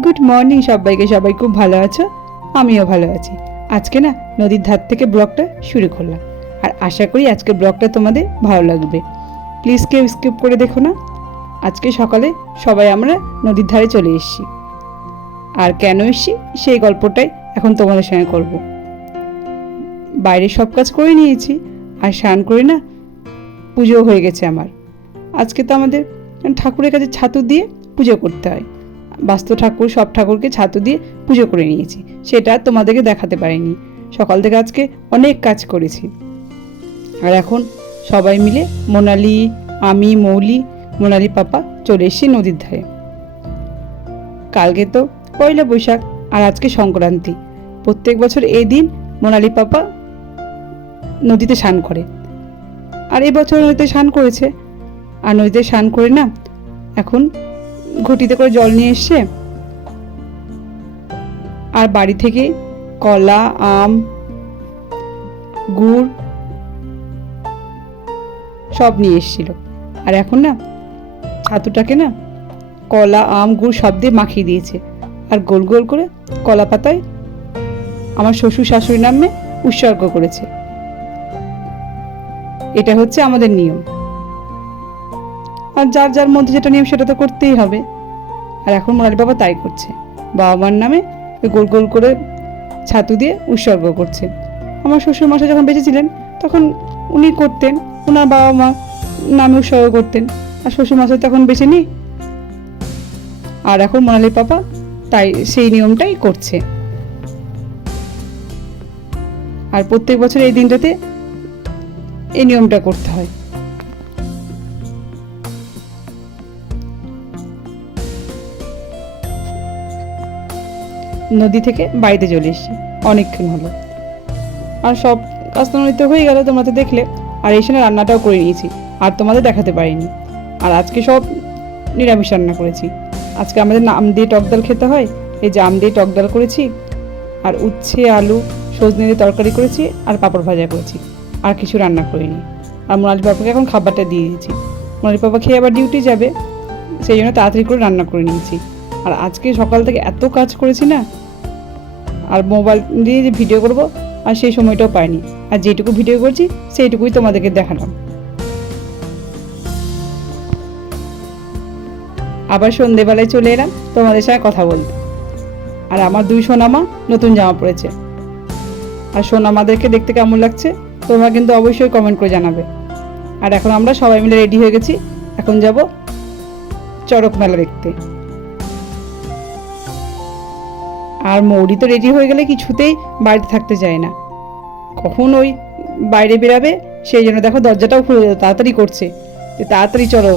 Good morning সবাইকে। সবাই খুব ভালো আছো? আমিও ভালো আছি। আজকে না নদীর ধার থেকে ব্লগটা শুরু করলাম, আর আশা করি আজকের ব্লগটা তোমাদের ভালো লাগবে। প্লিজ কেউ স্কিপ করে দেখো না। আজকে সকালে সবাই আমরা নদীর ধারে চলে এসেছি, আর কেন এসেছি সেই গল্পটাই এখন তোমাদের সঙ্গে করব। বাইরে সব কাজ করে নিয়েছি, আর স্নান করে না পুজো হয়ে গেছে আমার। আজকে তো আমাদের ঠাকুরের কাছে ছাতু দিয়ে পুজো করতে হয়। বাস্তু ঠাকুর, সব ঠাকুরকে ছাতু দিয়ে পুজো করে নিয়েছি, সেটা তোমাদেরকে দেখাতে পারিনি। সকাল থেকে আজকে অনেক কাজ করেছি। আর এখন সবাই মিলে মোনালি, আমি, মৌলি, মোনালি পাপা চলে এসেছি নদীর ধারে। কালকে তো পয়লা বৈশাখ, আর আজকে সংক্রান্তি। প্রত্যেক বছর এই দিন মোনালি পাপা নদীতে স্নান করে, আর এবছর নদীতে স্নান করেছে। আর নদীতে স্নান করে না এখন ঘটিতে করে জল নিয়ে এসছে, আর বাড়ি থেকে কলা, আম, গুড় সব নিয়ে এসেছিল। আর এখন না ছাতুটাকে না কলা, আম, গুড় সব দিয়ে মাখিয়ে দিয়েছে, আর গোল গোল করে কলা পাতায় আমার শ্বশুর শাশুড়ি নামে উৎসর্গ করেছে। এটা হচ্ছে আমাদের নিয়ম, আর যার যার মধ্যে যেটা নিয়ম সেটা তো করতেই হবে। আর এখন মোনালি বাবা তাই করছে, বাবা মার নামে গোল গোল করে ছাতু দিয়ে উৎসর্গ করছে। আমার শ্বশুর মশাই যখন বেঁচে ছিলেন তখন উনি করতেন, ওনার বাবা মা নামে উৎসর্গ করতেন। আর শ্বশুর মশাই তখন বেঁচে নেই, আর এখন মোনালি পাপা তাই সেই নিয়মটাই করছে। আর প্রত্যেক বছর এই দিনটাতে এই নিয়মটা করতে হয়। নদী থেকে বাড়িতে চলে এসেছি, অনেকক্ষণ হলো। আর সব কাজ তো নদীতে হয়ে গেল, তোমরা তো দেখলে। আর এই সময় রান্নাটাও করে নিয়েছি, আর তোমাদের দেখাতে পারিনি। আর আজকে সব নিরামিষ রান্না করেছি। আজকে আমাদের আম দিয়ে টক ডাল খেতে হয়, এই যে আম দিয়ে টক ডাল করেছি, আর উচ্ছে, আলু, সজনে দিয়ে তরকারি করেছি, আর পাঁপড় ভাজা করেছি। আর কিছু রান্না করিনি। আর মোনালি পাপাকে এখন খাবারটা দিয়ে দিয়েছি। মোনালি পাপা খেয়ে আবার ডিউটি যাবে, সেই জন্য তাড়াতাড়ি করে রান্না করে নিয়েছি। আর আজকে সকাল থেকে এত কাজ করেছি না, আর মোবাইল দিয়ে যে ভিডিও করব আর সেই সময়টাও পাইনি। আর যেটুকু ভিডিও করছি সেইটুকুই তোমাদেরকে দেখালাম। আবার সন্ধেবেলায় চলে এলাম তোমাদের সঙ্গে কথা বলতে। আর আমার দুই সোনামা নতুন জামা পড়েছে, আর সোনামাদেরকে দেখতে কেমন লাগছে তোমরা কিন্তু অবশ্যই কমেন্ট করে জানাবে। আর এখন আমরা সবাই মিলে রেডি হয়ে গেছি, এখন যাব চড়ক মেলা দেখতে। আর মৌরি তো রেডি হয়ে গেলে কিছুতেই বাড়িতে থাকতে চায় না, কখন ওই বাইরে বেরাবে, সেই জন্য দেখো দরজাটাও খুলে দিল, তাড়াতাড়ি করছে যে তাড়াতাড়ি চলো।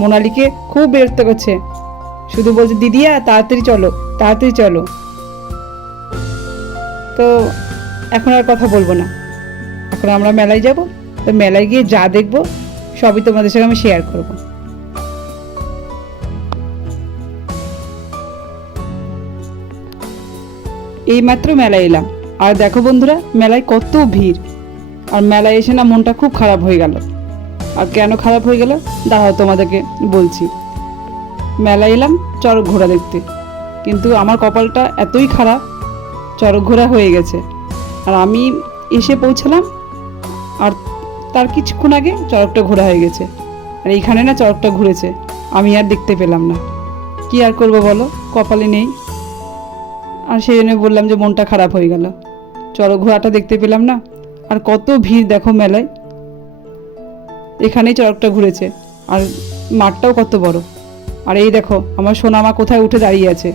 মোনালিকে খুব বিরক্ত করছে, শুধু বলছে দিদিয়া তাড়াতাড়ি চলো, তাড়াতাড়ি চলো। তো এখন আর কথা বলবো না, এখন আমরা মেলায় যাব। তো মেলায় গিয়ে যা দেখবো সবই তোমাদের সঙ্গে আমি শেয়ার করবো। এইমাত্র মেলায় এলাম, আর দেখো বন্ধুরা মেলায় কত ভিড়। আর মেলায় এসে না মনটা খুব খারাপ হয়ে গেল। আর কেন খারাপ হয়ে গেল দাঁড়াও তোমাদেরকে বলছি। মেলায় এলাম চড়ক ঘোড়া দেখতে, কিন্তু আমার কপালটা এতই খারাপ, চড়ক ঘোড়া হয়ে গেছে। আর আমি এসে পৌঁছালাম, আর তার কিছুক্ষণ আগে চড়কটা ঘোরা হয়ে গেছে। আর এইখানে না চড়কটা ঘুরেছে, আমি আর দেখতে পেলাম না। কি আর করবো বলো, কপালে নেই। আর সেই জন্য বললাম যে মনটা খারাপ হয়ে গেল, চড়ক ঘোড়াটা দেখতে পেলাম না। আর কত ভিড় দেখো মেলায়, এখানেই চড়কটা ঘুরেছে, আর মাঠটাও কত বড়। আর এই দেখো আমার সোনামা কোথায় উঠে দাঁড়িয়ে আছে।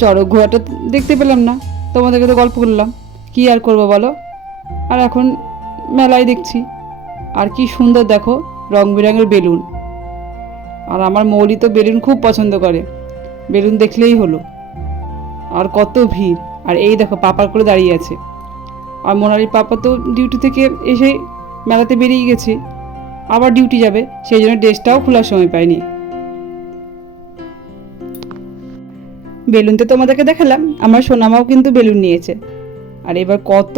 চড়ক ঘোড়াটা দেখতে পেলাম না, তোমাদেরকে তো গল্প করলাম, কি আর করবো বলো। আর এখন মেলায় দেখছি, আর কি সুন্দর দেখো রং বেরঙের বেলুন। আর আমার মৌলি তো বেলুন খুব পছন্দ করে, বেলুন দেখলেই হলো। আর কত ভিড়, আর এই দেখো পাপার করে দাঁড়িয়ে আছে। আর মোনালির পাপা তো ডিউটি থেকে এসে মেলাতে বেরিয়ে গেছে, আবার ডিউটি যাবে, সেই জন্য ড্রেসটাও খোলার সময় পায়নি। বেলুন তো তোমাদেরকে দেখালাম, আমার সোনামাও কিন্তু বেলুন নিয়েছে। আর এবার কত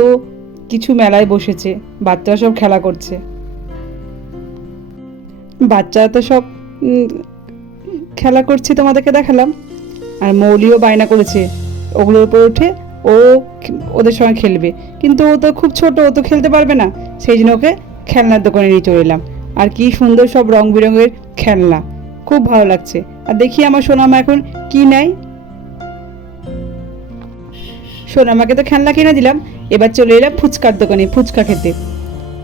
কিছু মেলায় বসেছে, বাচ্চারা সব খেলা করছে। বাচ্চারা তো সব খেলা করছে তোমাদেরকে দেখালাম। আর মৌলিও বায়না করেছে ওগুলোর উপর উঠে ও ওদের সঙ্গে খেলবে, কিন্তু ও তো খুব ছোট, ও তো খেলতে পারবে না। সেই জন্য ওকে খেলনার দোকানে নিয়ে চলে এলাম। আর কি সুন্দর সব রং বেরঙের খেলনা, খুব ভালো লাগছে। আর দেখি আমার সোনামা এখন কি নেয়। সোনামাকে তো খেলনা কিনে দিলাম, এবার চলে এলাম ফুচকার দোকানে ফুচকা খেতে।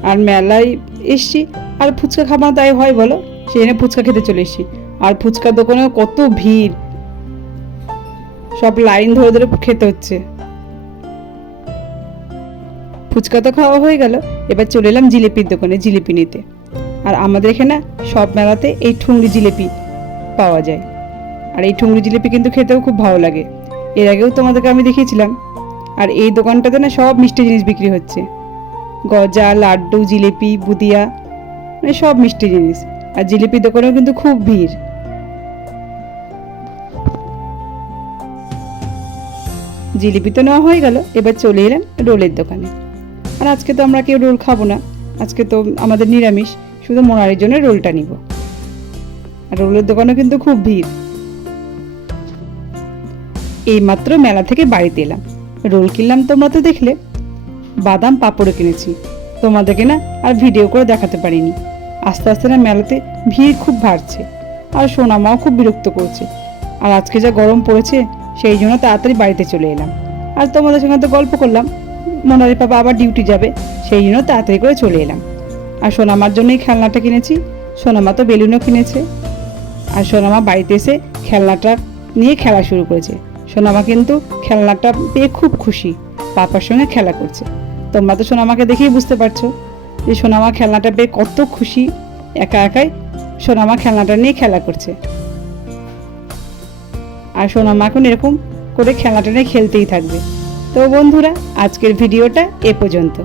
আর মেলায় এসছি, আর ফুচকা খাওয়া তাই হয় বলো, সেই জন্য ফুচকা খেতে চলে এসছি। আর ফুচকার দোকানেও কত ভিড়, সব লাইন ধরে ধরে খেতে হচ্ছে। ফুচকা তো খাওয়া হয়ে গেল, এবার চলে এলাম জিলিপির দোকানে জিলিপি নিতে। আর আমাদের এখানে সব মেলাতে এই ঠুংরি জিলিপি পাওয়া যায়। আর এই ঠুংরি জিলিপি কিন্তু খেতেও খুব ভালো লাগে, এর আগেও তোমাদেরকে আমি দেখিয়েছিলাম। আর এই দোকানটাতে না সব মিষ্টি জিনিস বিক্রি হচ্ছে, গজা, লাড্ডু, জিলিপি, বুদিয়া, মানে সব মিষ্টি জিনিস। আর জিলিপির দোকানেও কিন্তু খুব ভিড়। জিলিপি তো নেওয়া হয়ে গেল, এবার চলে এলাম রোলের দোকানে। আর আজকে তো আমরা কেউ রোল খাবো না, আজকে তো আমাদের নিরামিষ, শুধু মোনারির জন্য রোলটা নিব। আর রোলের দোকানে কিন্তু খুব ভিড়। এইমাত্র মেলা থেকে বাড়িতে এলাম, রোল কিনলাম তোমরা তো দেখলে, বাদাম পাঁপড়ও কিনেছি। তোমাদেরকে না আর ভিডিও করে দেখাতে পারিনি, আস্তে আস্তে না মেলাতে ভিড় খুব বাড়ছে। আর সোনামাও খুব বিরক্ত করছে। আর আজকে যা গরম পড়েছে, সেই জন্য তাড়াতাড়ি বাড়িতে চলে এলাম। আর তোমাদের সঙ্গে তো গল্প করলাম, মোনারি পাপা আবার ডিউটি যাবে, সেই জন্য তাড়াতাড়ি করে চলে এলাম। আর সোনামার জন্যই খেলনাটা কিনেছি, সোনামা তো বেলুনও কিনেছে। আর সোনামা বাড়িতে এসে খেলনাটা নিয়ে খেলা শুরু করেছে। সোনামা কিন্তু খেলনাটা পেয়ে খুব খুশি, পাপার সঙ্গে খেলা করছে। তোমরা তো সোনামাকে দেখেই বুঝতে পারছো যে সোনামা খেলনাটা পেয়ে কত খুশি। একা একাই সোনামা খেলনাটা নিয়ে খেলা করছে। আর সোনামা এখন এরকম করে খেলনাটা নিয়ে খেলতেই থাকবে। তো বন্ধুরা, আজকের ভিডিওটা এ পর্যন্ত।